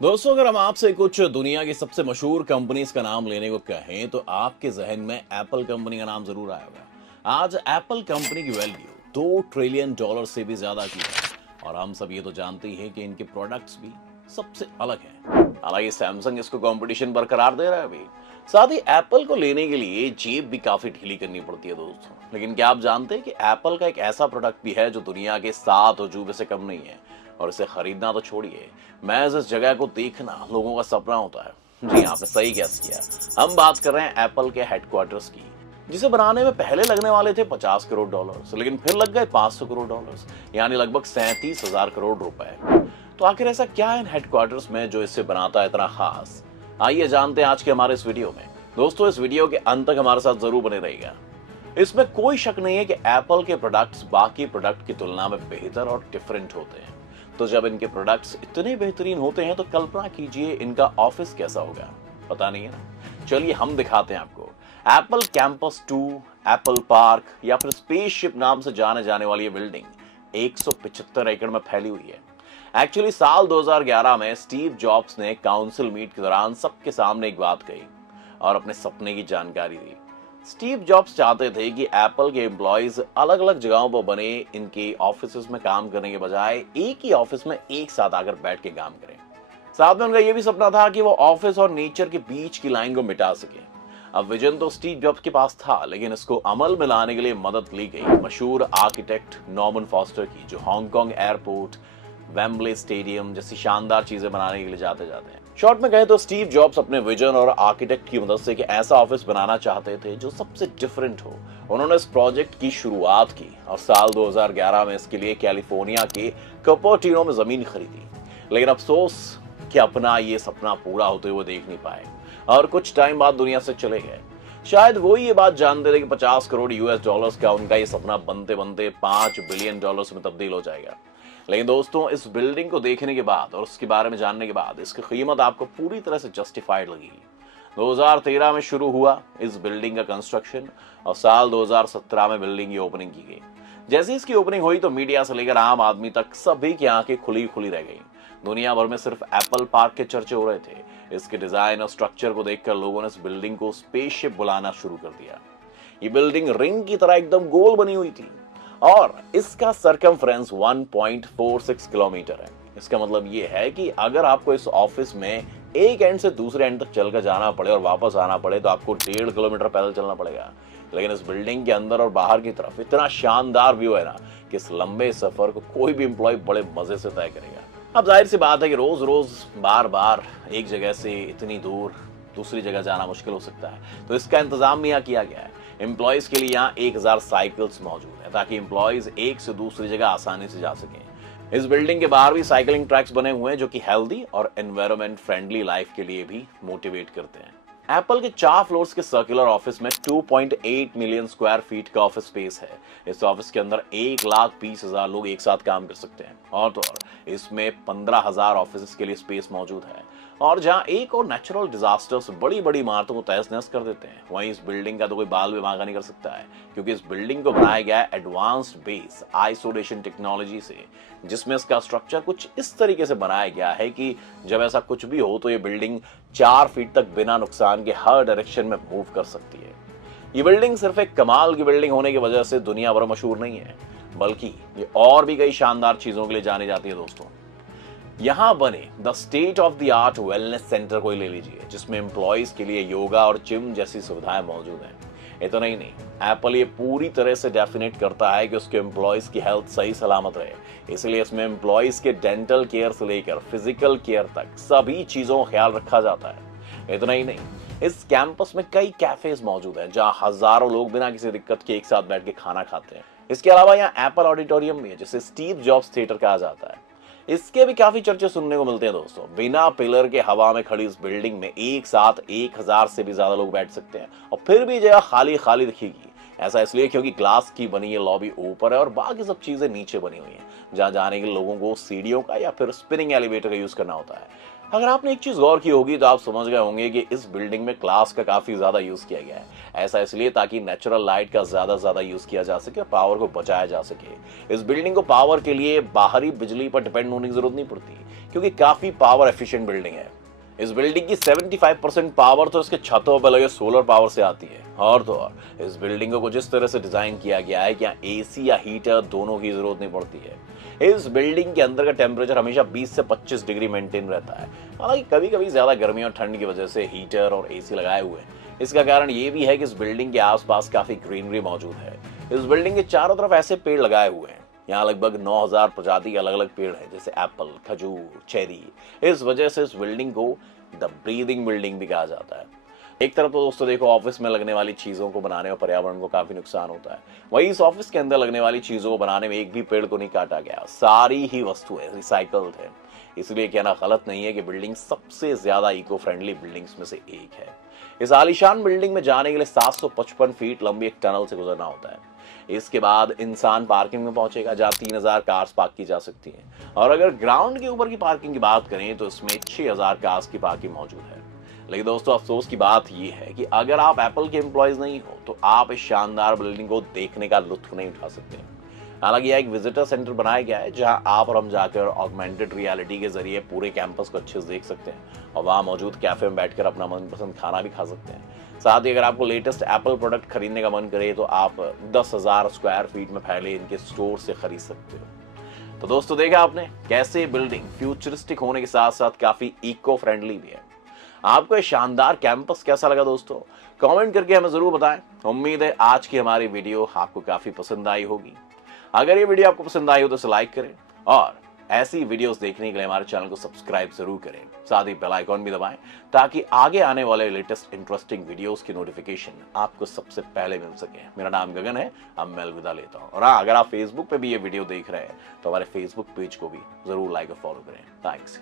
दोस्तों, अगर हम आपसे कुछ दुनिया की सबसे मशहूर कंपनीज का नाम लेने को कहें तो आपके जहन में एप्पल कंपनी का नाम जरूर आएगा। आज एप्पल कंपनी की वैल्यू $2 ट्रिलियन से भी ज्यादा की है और हम सब ये तो जानते ही हैं कि इनके प्रोडक्ट्स भी सबसे अलग हैं। हालांकि सैमसंग इसको कंपटीशन बरकरार दे रहा है अभी। साथ ही एप्पल को लेने के लिए जेब भी काफी ढीली करनी पड़ती है दोस्तों। लेकिन क्या आप जानते हैं कि एप्पल का एक ऐसा प्रोडक्ट भी है जो दुनिया के 7 अजूबे से कम नहीं है, और इसे खरीदना तो छोड़िए, महज इस जगह को देखना लोगों का सपना होता है। जी, आपने सही गैस किया। हम बात कर रहे हैं एप्पल के हेडक्वार्टर्स की, जिसे बनाने में पहले लगने वाले थे $50 करोड़, लेकिन फिर लग गए $500 करोड़, यानी लगभग 37,000 करोड़ रुपए। तो आखिर ऐसा क्या है इन हेडक्वार्टर्स में जो इसे बनाता है इतना खास? आइए जानते हैं आज के हमारे इस वीडियो में। दोस्तों, इस वीडियो के अंत तक हमारे साथ जरूर बने रहिएगा। इसमें कोई शक नहीं है कि एप्पल के प्रोडक्ट्स बाकी प्रोडक्ट की तुलना में बेहतर और डिफरेंट होते हैं। तो जब इनके प्रोडक्ट्स इतने बेहतरीन होते हैं तो कल्पना कीजिए इनका ऑफिस कैसा होगा। पता नहीं है ना? चलिए हम दिखाते हैं आपको। एप्पल कैंपस 2, एप्पल पार्क या फिर स्पेसशिप नाम से जाने जाने वाली ये बिल्डिंग 175 एकड़ में फैली हुई है। एक्चुअली साल 2011 में स्टीव जॉब्स ने काउंसिल मीट के दौरान सबके सामने एक बात कही और अपने सपने की जानकारी दी। स्टीव जॉब्स चाहते थे कि एप्पल के एम्प्लॉयज अलग अलग जगहों पर बने इनके ऑफिस में काम करने के बजाय एक ही ऑफिस में एक साथ आकर बैठ के काम करें। साथ में उनका यह भी सपना था कि वो ऑफिस और नेचर के बीच की लाइन को मिटा सके। अब विजन तो स्टीव जॉब्स के पास था, लेकिन इसको अमल में लाने के लिए मदद ली गई मशहूर आर्किटेक्ट नॉर्मन फॉस्टर की, जो हांगकांग एयरपोर्ट, वेम्बले स्टेडियम जैसी शानदार चीजें बनाने के लिए जाते जाते हैं। शॉर्ट में कहे तो स्टीव जॉब्स अपने विजन और आर्किटेक्ट की मदद से एक ऐसा ऑफिस बनाना चाहते थे जो सबसे डिफरेंट हो। उन्होंने इस प्रोजेक्ट की शुरुआत की और साल 2011 में इसके लिए कैलिफोर्निया के कपर्टिनो में जमीन खरीदी। लेकिन अफसोस कि अपना ये सपना पूरा होते हुए देख नहीं पाए और कुछ टाइम बाद दुनिया से चले गए। शायद वो ये बात जानते थे कि $50 करोड़ का उनका ये सपना बनते बनते $5 बिलियन में तब्दील हो जाएगा। लेकिन दोस्तों, इस बिल्डिंग को देखने के बाद और उसके बारे में जानने के बाद इसकी कीमत आपको पूरी तरह से जस्टिफाइड लगेगी। 2013 में शुरू हुआ इस बिल्डिंग का कंस्ट्रक्शन और साल 2017 में बिल्डिंग की ओपनिंग की गई। जैसे इसकी ओपनिंग हुई तो मीडिया से लेकर आम आदमी तक सभी की आंखें खुली खुली रह गई। दुनिया भर में सिर्फ एप्पल पार्क के चर्चे हो रहे थे। इसके डिजाइन और स्ट्रक्चर को देखकर लोगों ने इस बिल्डिंग को स्पेसशिप बुलाना शुरू कर दिया। ये बिल्डिंग रिंग की तरह एकदम गोल बनी हुई थी और इसका सरकमफ्रेंस 1.46 किलोमीटर है। इसका मतलब ये है कि अगर आपको इस ऑफिस में एक एंड से दूसरे एंड तक चलकर जाना पड़े और वापस आना पड़े तो आपको 1.5 किलोमीटर पैदल चलना पड़ेगा। लेकिन इस बिल्डिंग के अंदर और बाहर की तरफ इतना शानदार व्यू है ना कि इस लंबे सफर को कोई भी एम्प्लॉय बड़े मजे से तय करेगा। अब जाहिर सी बात है कि रोज रोज बार बार एक जगह से इतनी दूर दूसरी जगह जाना मुश्किल हो सकता है, तो इसका इंतजाम भी यहाँ किया गया है। एम्प्लॉयज के लिए यहाँ 1000 साइकिल्स मौजूद है ताकि एम्प्लॉयज एक से दूसरी जगह आसानी से जा सकें। इस बिल्डिंग के बाहर भी साइकिलिंग ट्रैक्स बने हुए हैं जो कि हेल्दी और एनवायरमेंट फ्रेंडली लाइफ के लिए भी मोटिवेट करते हैं। एप्पल के 4 फ्लोर्स के सर्कुलर ऑफिस में 2.8 मिलियन स्क्वायर फीट का ऑफिस स्पेस है। इस ऑफिस के अंदर 1,20,000 लोग एक साथ काम कर सकते हैं और तो और इसमें 15,000 ऑफिस के लिए स्पेस मौजूद है। और जहां एक और नेचुरल डिजास्टर्स बड़ी बड़ी इमारतों को तहस नहस कर देते हैं, वहीं इस बिल्डिंग का तो कोई बाल भी बांका नहीं कर सकता है, क्योंकि इस बिल्डिंग को बनाया गया है एडवांस्ड बेस आइसोलेशन टेक्नोलॉजी से, जिसमें इसका स्ट्रक्चर कुछ इस तरीके से बनाया गया है कि जब ऐसा कुछ भी हो तो ये बिल्डिंग 4 फीट तक बिना नुकसान के हर डायरेक्शन में मूव कर सकती है। ये बिल्डिंग सिर्फ एक कमाल की बिल्डिंग होने की वजह से दुनिया भर मशहूर नहीं है, बल्कि ये और भी कई शानदार चीजों के लिए जानी जाती है दोस्तों। यहां बने the state of the art wellness centre को ही ले लीजिए, जिसमें एम्प्लॉयज के लिए योगा और जिम जैसी सुविधाएं मौजूद हैं। इतना ही नहीं, एप्पल ये पूरी तरह से डेफिनेट करता है कि उसके एम्प्लॉयज की हेल्थ सही सलामत रहे, इसलिए इसमें एम्प्लॉयज के डेंटल केयर से लेकर फिजिकल केयर तक सभी चीजों का ख्याल रखा जाता है। इतना ही नहीं, इस कैंपस में कई कैफेज मौजूद हैं जहां हजारों लोग बिना किसी दिक्कत के एक साथ बैठ के खाना खाते हैं। इसके अलावा यहाँ एप्पल ऑडिटोरियम भी है, जिसे स्टीव जॉब्स थिएटर कहा जाता है। इसके भी काफी चर्चे सुनने को मिलते हैं दोस्तों। बिना पिलर के हवा में खड़ी इस बिल्डिंग में एक साथ 1000 से भी ज्यादा लोग बैठ सकते हैं और फिर भी जगह खाली खाली दिखेगी। ऐसा इसलिए क्योंकि ग्लास की बनी ये लॉबी ऊपर है और बाकी सब चीजें नीचे बनी हुई हैं, जहां जाने के लोगों को सीढ़ियों का या फिर स्पिनिंग एलिवेटर का यूज करना होता है। अगर आपने एक चीज गौर की होगी तो आप समझ गए होंगे कि इस बिल्डिंग में ग्लास का काफी ज्यादा यूज किया गया है। ऐसा इसलिए ताकि नेचुरल लाइट का ज्यादा से ज्यादा यूज किया जा सके और पावर को बचाया जा सके। इस बिल्डिंग को पावर के लिए बाहरी बिजली पर डिपेंड होने की जरूरत नहीं पड़ती, क्योंकि काफी पावर एफिशिएंट बिल्डिंग है। इस बिल्डिंग की 75% पावर तो इसके छतों पर लगे सोलर पावर से आती है। और तो और इस बिल्डिंग को जिस तरह से डिजाइन किया गया है कि यहाँ एसी या हीटर दोनों की जरूरत नहीं पड़ती है। इस बिल्डिंग के अंदर का टेम्परेचर हमेशा 20 से 25 डिग्री मेंटेन रहता है। हालांकि कभी कभी ज्यादा गर्मी और ठंड की वजह से हीटर और एसी लगाए हुए हैं। इसका कारण ये भी है कि इस बिल्डिंग के आसपास काफी ग्रीनरी मौजूद है। इस बिल्डिंग के चारों तरफ ऐसे पेड़ लगाए हुए हैं। यहाँ लगभग 9000 प्रजाति के अलग अलग पेड़ हैं, जैसे एप्पल, खजूर, चेरी। इस वजह से इस बिल्डिंग को द ब्रीदिंग बिल्डिंग भी कहा जाता है। एक तरफ तो दोस्तों देखो, ऑफिस में लगने वाली चीजों को बनाने में पर्यावरण को काफी नुकसान होता है। वहीं इस ऑफिस के अंदर लगने वाली चीजों को बनाने में एक भी पेड़ को नहीं काटा गया, सारी ही वस्तुएं रिसाइकल्ड है। इसलिए कहना गलत नहीं है कि बिल्डिंग सबसे ज्यादा इको फ्रेंडली बिल्डिंग्स में से एक है। इस आलीशान बिल्डिंग में जाने के लिए 755 फीट लंबी एक टनल से गुजरना होता है। इसके बाद इंसान पार्किंग में पहुंचेगा, जहां 3000 कार्स पार्क की जा सकती हैं। और अगर ग्राउंड के ऊपर की पार्किंग की बात करें तो इसमें 6000 कार्स की पार्किंग मौजूद है। लेकिन दोस्तों अफसोस की बात यह है कि अगर आप एप्पल के एम्प्लॉयज नहीं हो तो आप इस शानदार बिल्डिंग को देखने का लुत्फ नहीं उठा सकते। हालांकि यह एक विजिटर सेंटर बनाया गया है, जहां आप और हम जाकर ऑगमेंटेड रियलिटी के जरिए पूरे कैंपस को अच्छे से देख सकते हैं और वहां मौजूद कैफे में बैठकर अपना मनपसंद खाना भी खा सकते हैं। साथ ही अगर आपको लेटेस्ट एप्पल प्रोडक्ट खरीदने का मन करे तो आप 10,000 स्क्वायर फीट में फैले इनके स्टोर से खरीद सकते हो। तो दोस्तों देखा आपने कैसे बिल्डिंग फ्यूचरिस्टिक होने के साथ साथ काफी इको फ्रेंडली भी है। आपको ये शानदार कैंपस कैसा लगा दोस्तों? कमेंट करके हमें जरूर बताएं। उम्मीद है आज की हमारी वीडियो आपको काफी पसंद आई होगी। अगर ये वीडियो आपको पसंद आई हो तो इसे लाइक करें और ऐसी वीडियोस देखने के लिए हमारे चैनल को सब्सक्राइब जरूर करें। साथ ही बेल आइकॉन भी दबाएं ताकि आगे आने वाले लेटेस्ट इंटरेस्टिंग वीडियोस की नोटिफिकेशन आपको सबसे पहले मिल सके। मेरा नाम गगन है, अब मैं अलविदा लेता हूं। और हाँ, अगर आप फेसबुक पे भी ये वीडियो देख रहे हैं तो हमारे फेसबुक पेज को भी जरूर लाइक और फॉलो करें। थैंक्स।